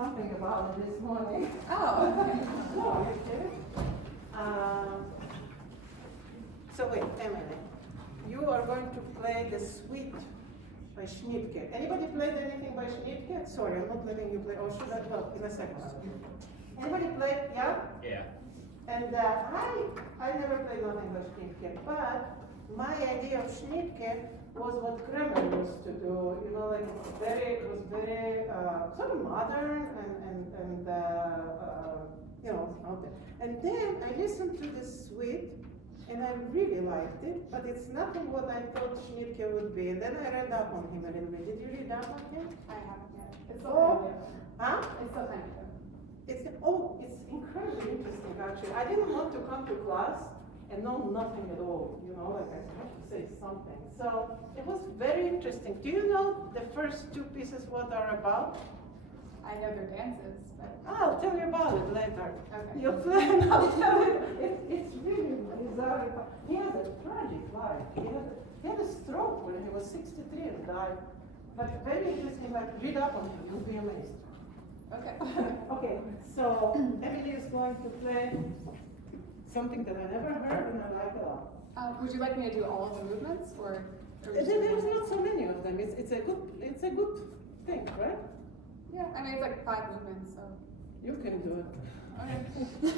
something about it this morning. Oh, okay. No, you kidding? So wait, Emily, you are going to play the suite by Schnittke. Anybody played anything by Schnittke? Sorry, I'm not letting you play. Oh, should I? Well, in a second. Anybody played? Yeah? Yeah. And I never played nothing by Schnittke, but my idea of Schnittke was what Kremer used to do. You know, like it was very sort of modern and you know, out there. And then I listened to the suite, and I really liked it, but it's nothing what I thought Schnittke would be. And then I read up on him a little bit. Did you read up on him? I haven't yet. It's still Oh. kind of new. Huh? It's still kind of new. It's incredibly interesting actually. I didn't want to come to class and know nothing at all, you know, like I have to say something. So it was very interesting. Do you know the first two pieces what are about? I know their dances, but I'll tell you about it later. okay. You'll plan, I'll tell you. It's really bizarre. He has a tragic life. He had a stroke when he was 63 and died. But very interesting, like read up on him, you'll be amazed. Okay. Okay, so Emily is going to play something that I never heard and I like a lot. Would you like me to do all of the movements, or There's not so many of them. It's a good thing, right? Yeah, I mean it's like 5 movements, so. You can do it. Okay.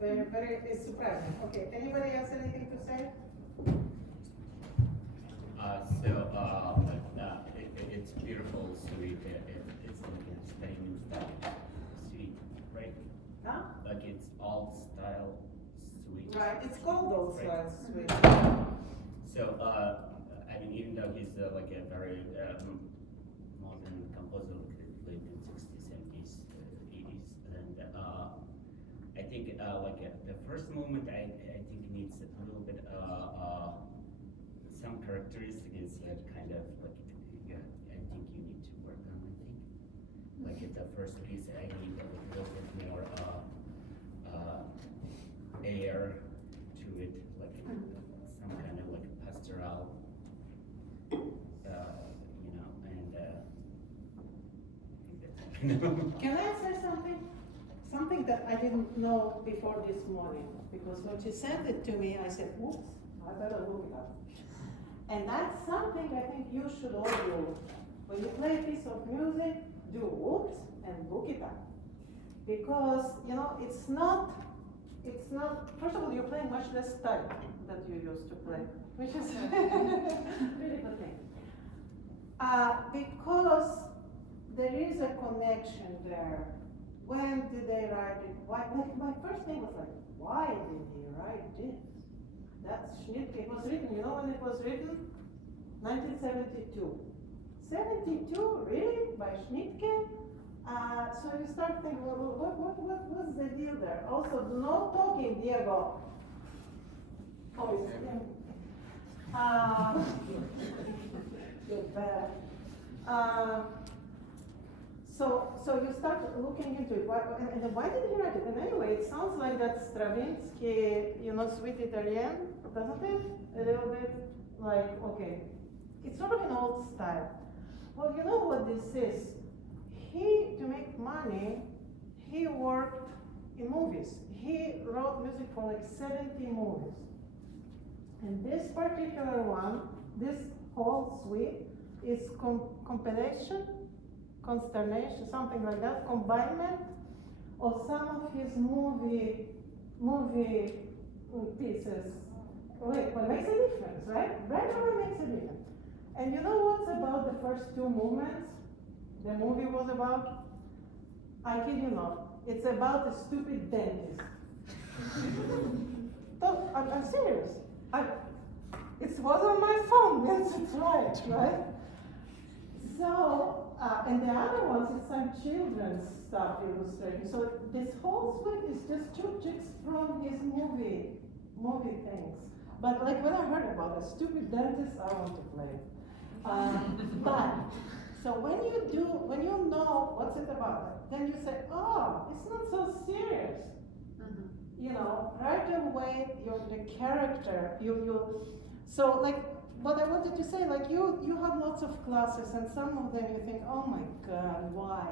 it's surprising. Okay, anybody else anything to say? It's beautiful suite. It's like a Spain style suite, right? Huh? Like it's all style suite. Right, it's called old style suite. So, I mean, even though he's like a very modern composer, lived in 60s, 70s, 80s, and I think the first movement, I think needs a little bit some characteristics that kind of like I think you need to work on. I think like at the first piece, I need a little bit more air to it, like some kind of like pastoral, and I think that's Can I say something? Something that I didn't know before this morning, because when she sent it to me, I said, oops, I better look it up. And that's something I think you should all do. When you play a piece of music, do oops and look it up. Because, it's not, first of all, you're playing much less time than you used to play, which is really good thing. Because there is a connection there. When did they write it? Why? Like my first thing was like, why did he write this? That's Schnittke. It was written, you know when it was written? 1972. 72, really? By Schnittke? So you start thinking, well, what's the deal there? Also, no talking, Diego. Oh, it's him. Get bad. So you start looking into it. And then why did he write it? And anyway, it sounds like that Stravinsky, Suite Italienne, doesn't it? A little bit like, okay, it's sort of an old style. Well, you know what this is? To make money, he worked in movies. He wrote music for like 70 movies. And this particular one, this whole suite, is compilation, consternation, something like that, combination of some of his movie pieces. Wait, what makes a difference, right? Right away makes a difference. And you know what's about the first two movements the movie was about? I kid you not. It's about a stupid dentist. I'm serious. It was on my phone, that's right? So, and the other ones is some children's stuff illustrating. So this whole suite is just two chicks from his movie things. But like when I heard about a stupid dentist, I want to play. But so when you know what's it about, then you say, oh, it's not so serious. Right away, the character, so like, what I wanted to say, like you have lots of classes and some of them you think, oh my God, why?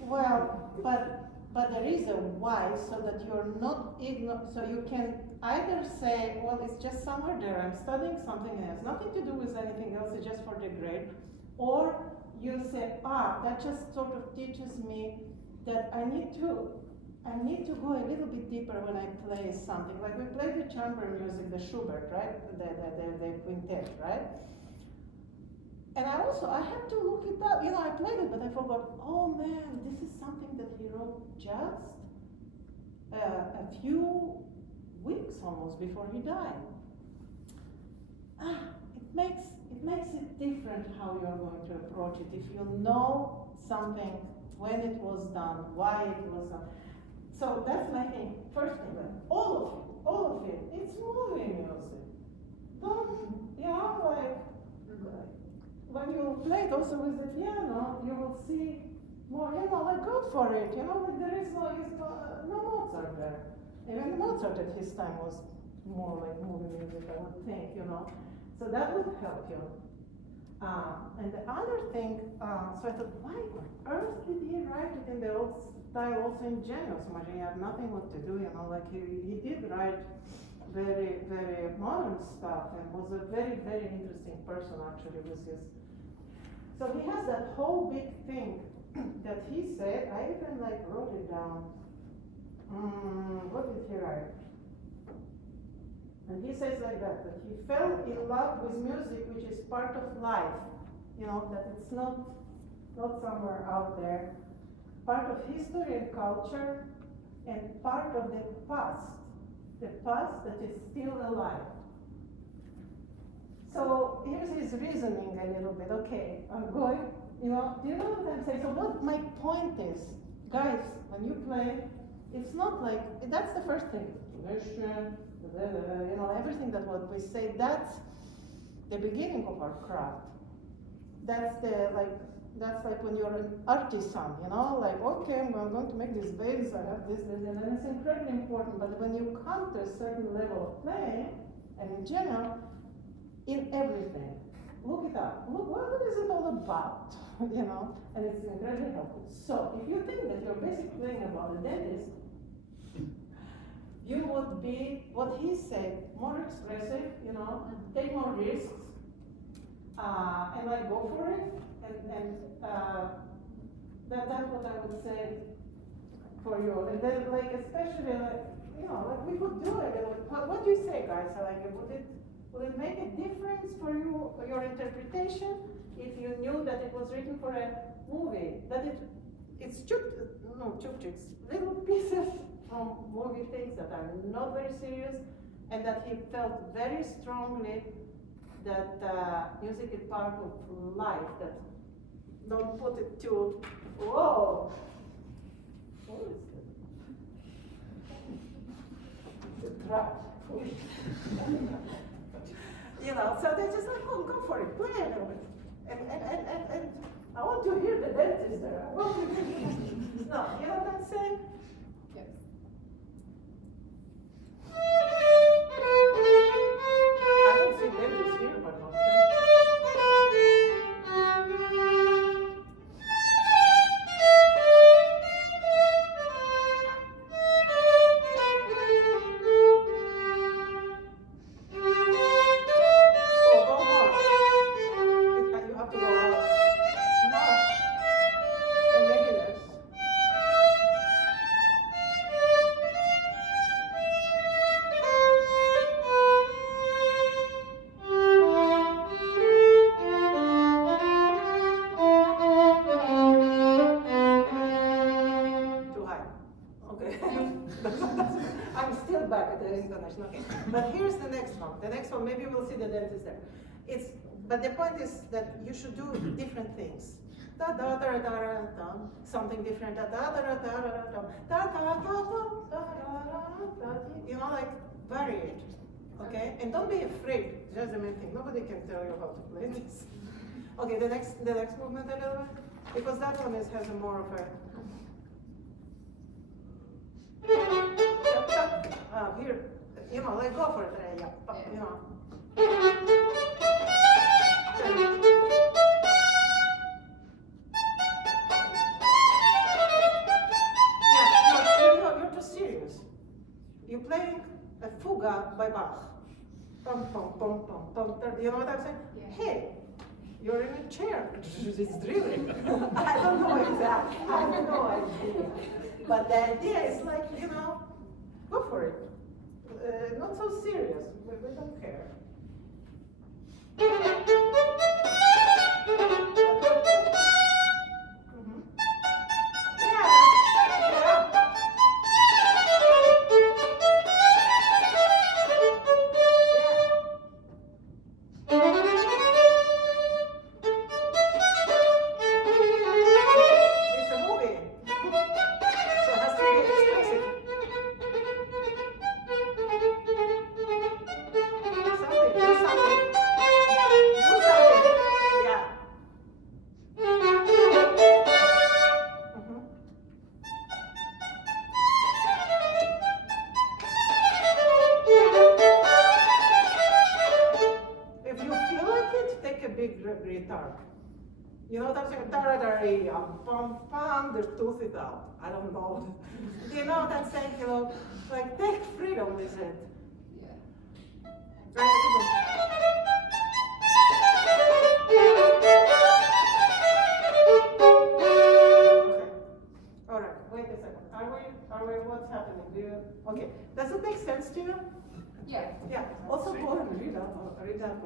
Well, but there is a why, so that you're not ignorant, so you can either say, well, it's just somewhere there, I'm studying something that has nothing to do with anything else, it's just for the grade, or you say, that just sort of teaches me that I need to go a little bit deeper when I play something. Like we play the chamber music, the Schubert, right? The quintet, right? And I had to look it up. I played it, but I forgot, oh man, this is something that he wrote just a few weeks almost before he died. It makes it different how you're going to approach it. If you know something, when it was done, why it was done. So that's my thing. First thing, all of it, it's movie music. Don't, when you play it also with the piano, you will see more, go for it, like there is no Mozart there. Even Mozart at his time was more like movie music, I would think, So that would help you. And the other thing, so I thought, why on earth did he write it in the old style also in general? So much he had nothing what to do, like he did write very, very modern stuff and was a very, very interesting person actually with his. So he has that whole big thing that he said, I even wrote it down. What put it here, right? And he says like that he fell in love with music, which is part of life. You know, that it's not somewhere out there. Part of history and culture, and part of the past that is still alive. So here's his reasoning a little bit. Okay, I'm going, you know, do you know what I'm saying? So what my point is, guys, when you play, it's not like, that's the first thing. You know, everything that what we say, that's the beginning of our craft. That's like when you're an artisan, you know, like, okay, I'm going to make this vase, I have this, and then it's incredibly important. But when you come to a certain level of playing, and in general, in everything, look it up. Look, what is it all about, you know? And it's incredibly helpful. So if you think that you're basically playing about a dentist, you would be, what he said, more expressive, you know, take more risks, and like go for it, and that's what I would say for you. And then like especially like, you know, like we could do it. What do you say, guys? Like would it make a difference for you, for your interpretation, if you knew that it was written for a movie? That it's chupchiks, little pieces from movie things that are not very serious, and that he felt very strongly that music is part of life, that don't put it too, whoa, what is it? The trap. You know, so they're just like, oh, go for it, play a little bit. And I want to hear the dentist there. I want to hear the no, you know what I'm saying? Yes. I don't see dentists here, but okay. But here's the next one. The next one, maybe we'll see the dentist there. But the point is that you should do different things. Da da da da da da, something different. Da da da da da da da da da da da. You know, like vary it. Okay, and don't be afraid. That's the main thing. Nobody can tell you how to play this. Okay, the next movement a little bit, because that one has a more of a. Here, you know, like go for it, yeah, you know. Yeah, no, you're too serious. You're playing a fuga by Bach. Pum, pum, pum, pum, pum. You know what I'm saying? Yeah. Hey, you're in a chair. It's drilling. I don't know exactly. I have no idea. But the idea is like, you know, go for it. Not so serious. We don't care. You know what I'm saying? Da-da-da-da, pum, pum, there's tooth it out. I don't know. Do you know what I'm saying? You know, like take freedom with it. Yeah. Okay. All right. Wait a second. Are we what? what's happening? Do you, okay, does it make sense to you? Yeah. Yeah, also go and read up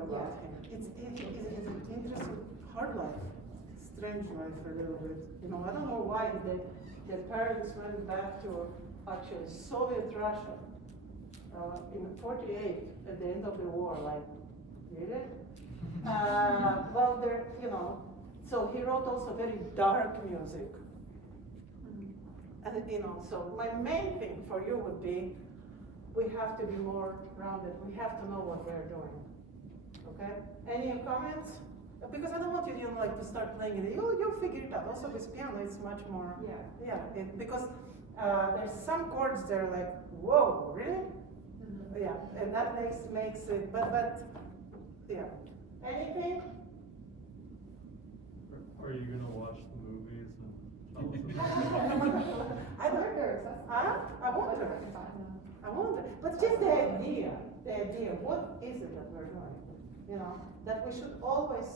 about him. It's an interesting, hard life, strange life a little bit. You know, I don't know why the parents went back to actually Soviet Russia in '48 at the end of the war, like, really? Well, there, you know, so he wrote also very dark music. And, you know, so my main thing for you would be, we have to be more rounded. We have to know what we're doing. Okay? Any comments? Because I don't want you, you know, like to start playing it. You'll figure it out. Also with piano, it's much more. Yeah. Yeah. Because there's some chords that are like, whoa, really? Yeah. And that makes it. But yeah. Anything? Are you gonna watch the movies and tell us about I wonder. Huh? I wonder. But just the idea, what is it that we're doing? You know, that we should always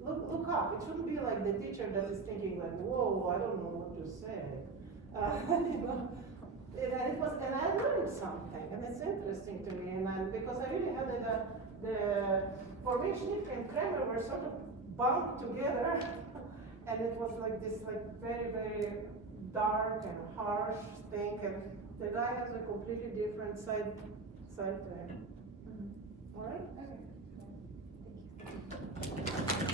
look up. It shouldn't be like the teacher that is thinking like, whoa, I don't know what to say. You know, and I learned something, and it's interesting to me. And because I really had for me, Schnittke and Kramer were sort of bumped together, and it was like this, like very, very dark and harsh thing, and the guy has a completely different side to him. All right? Okay. Thank you.